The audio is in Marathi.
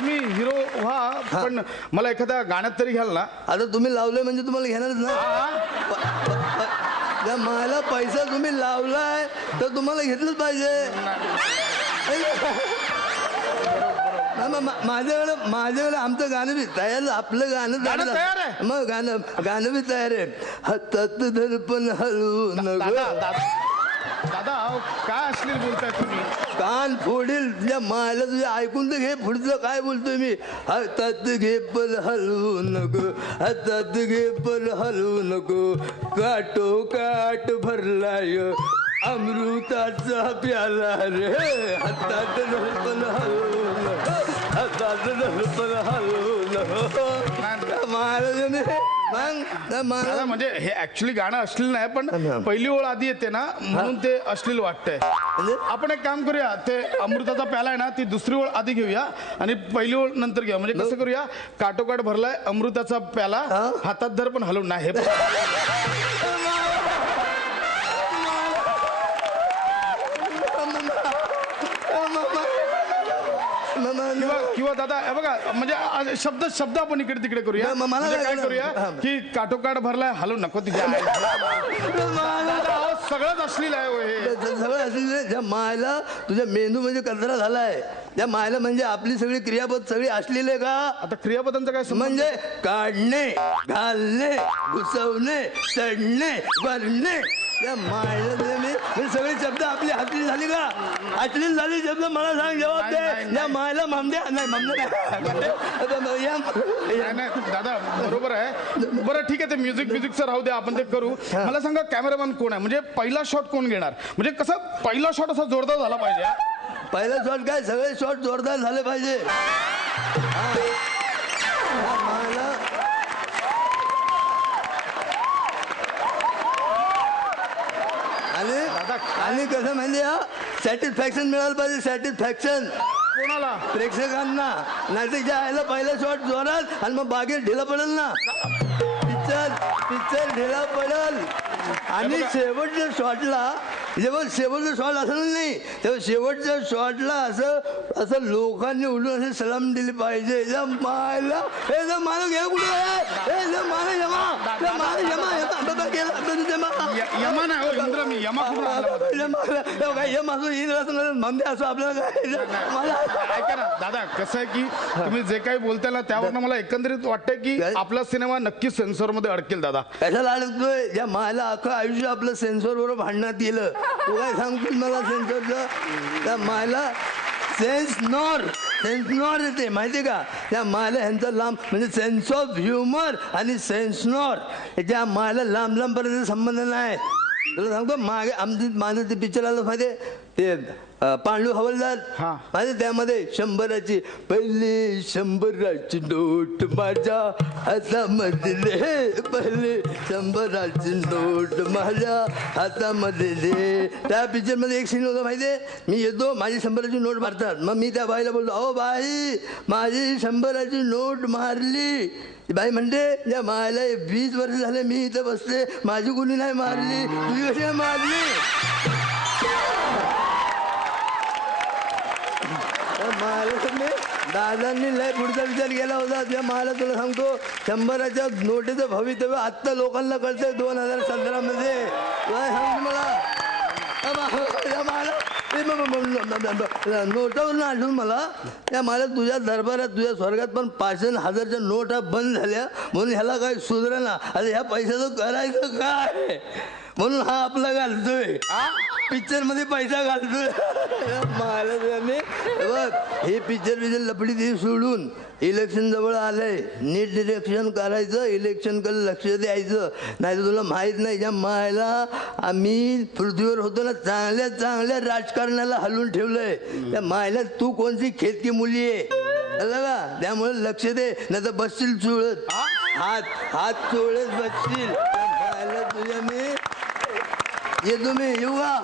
तुम्ही हिरो व्हा पण मला एखाद्या गाण्यात तरी घ्याल ना. आता तुम्ही लावलंय म्हणजे तुम्हाला घेणारच ना. त्या मला पैसा तुम्ही लावलाय तर तुम्हाला घेतलंच पाहिजे. माझ्याकडे आमचं गाणं बी तयार, आपलं गाणं तयार आहे. मग गाणं बी तयार आहे. हातात दर्पण हलवू नको. दादा काय अश्लील बोलताय तुम्ही. कान फोडील तुझ्या मायला. तुझ्या ऐकून तर घे पुढचं काय बोलतोय मी. हातात घे पण हलवू नको. हातात घे पण हलवू नको. काटो काट भरलाय अमृताचा प्याला रे. हातात पण हलवू नको. हातात पण हलवू नको. दादा म्हणजे हे ऍक्च्युली गाणं अश्लील नाही पण पहिली ओळ आधी येते ना म्हणून ते अश्लील वाटतंय. आपण एक काम करूया, ते अमृताचा प्याला आहे ना ती दुसरी ओळ आधी घेऊया आणि पहिली ओळ नंतर घेऊया. म्हणजे कसं करूया, काटोकाट भरलाय अमृताचा प्याला हातात धर पण हलवून नाही. हे किंवा दादा हे बघा म्हणजे शब्द आपण इकडे तिकडे करूया. म्हणजे काय करूया की काटोकाट भरलाय हलवू नको तिच्या. सगळंच अश्लील आहे. सगळं अश्लील. ज्या मायला तुझ्या मेंदू म्हणजे कचरा झालाय. त्या मायला म्हणजे आपली सगळी क्रियापद सगळी अश्लील आहे का. आता क्रियापदांचं काय म्हणजे काढणे, घालणे, घुसवणे, चढणे, भरणे. त्या मायला मी सगळे शब्द आपली अश्लील झाली का. अश्लील झाली शब्द मला सांग जबाब दे. या मायला मामद्या नाही दादा बरोबर आहे. बरं ठीक आहे, ते म्युझिकचं राहू द्या, आपण ते करू. मला सांगा कॅमेरामॅन कोण आहे. म्हणजे पहिला शॉट कोण घेणार. म्हणजे कसं पहिला शॉट असा जोरदार झाला पाहिजे. पहिला शॉट काय सगळे शॉट जोरदार झाले पाहिजे. आणि कसं म्हणजे सॅटिस्फॅक्शन मिळालं पाहिजे. सॅटिस्फॅक्शन कोणाला. प्रेक्षकांना. नाही तर जायला पहिला शॉट जोरात आणि मग बागेत ढिला पडेल ना. पिक्चर ढिला पडेल. आणि शेवटच्या शॉटला जेव्हा शेवटचा शॉट असलं नाही तेव्हा शेवटच्या शॉटला असं लोकांनी उलटून असे सलाम दिली पाहिजे. मायला हे मला घे कुठे असं आपल्याला ऐका ना दादा, कसं आहे की तुम्ही जे काही बोलताय ना त्यावर मला एकंदरीत वाटतंय की आपला सिनेमा नक्कीच सेन्सॉर मध्ये अडकेल. दादा कशाला अडकतोय. ज्या मायला अख्खं आयुष्य आपलं सेन्सॉर बरोबर भांडण्यात गेलं. तू काय सांगतील मला सेन्सॉरचं. त्या मायला सेन्सनॉर येते माहिती का. त्या मायला ह्यांचा लांब म्हणजे सेन्स ऑफ ह्युमर आणि सेन्सनॉर ह्याच्या मायला लांब पर्यंत संबंध नाही. तुला सांगतो मागे माझं ते पिक्चर आलं माहिती ते पांडू हवालदार माझे. त्यामध्ये 100ची पहिली 100ची नोट माझ्या हातामध्ये. पहिली 100ची नोट माझ्या हातामध्ये. त्या पिक्चरमध्ये एक सीन होता माहिती आहे. मी येतो माझी 100ची नोट मारतात. मग मी त्या बाईला बोलतो अहो बाई माझी 100ची नोट मारली. बाई म्हणते या मायला 20 वर्ष झाले मी इथं बसते माझी कुणी नाही मारली तुझी कशी मारली. दादांनी लय पुढचा विचार केला होता. त्या मला तुला सांगतो 100च्या नोटीचं भवितव्य आत्ता लोकांना कळतंय 2017 मध्ये. सांगतो मला नोटावरून आठवून मला त्या मला तुझ्या दरबारात तुझ्या स्वर्गात पण 5,000च्या नोटा बंद झाल्या म्हणून ह्याला काय सुधरेना. आता ह्या पैशाचं करायचं काय म्हणून हा आपला घालतोय पिक्चर मध्ये पैसा घालतोय. बघ हे पिक्चर लपडी ती सोडून इलेक्शन जवळ आलंय. नीट डिरेक्शन करायचं. इलेक्शनकडे लक्ष द्यायचं. नाही तर तुला माहीत नाही ज्या मायला आम्ही पृथ्वीवर होतो ना चांगल्या राजकारणाला हलवून ठेवलंय. त्या मायला तू कोणती खेतकी मुली आहे का. त्यामुळे लक्ष दे नाही तर बसशील चुळत. हात चोळत बसशील. मायला तुझ्या मी येतो मी येऊ का.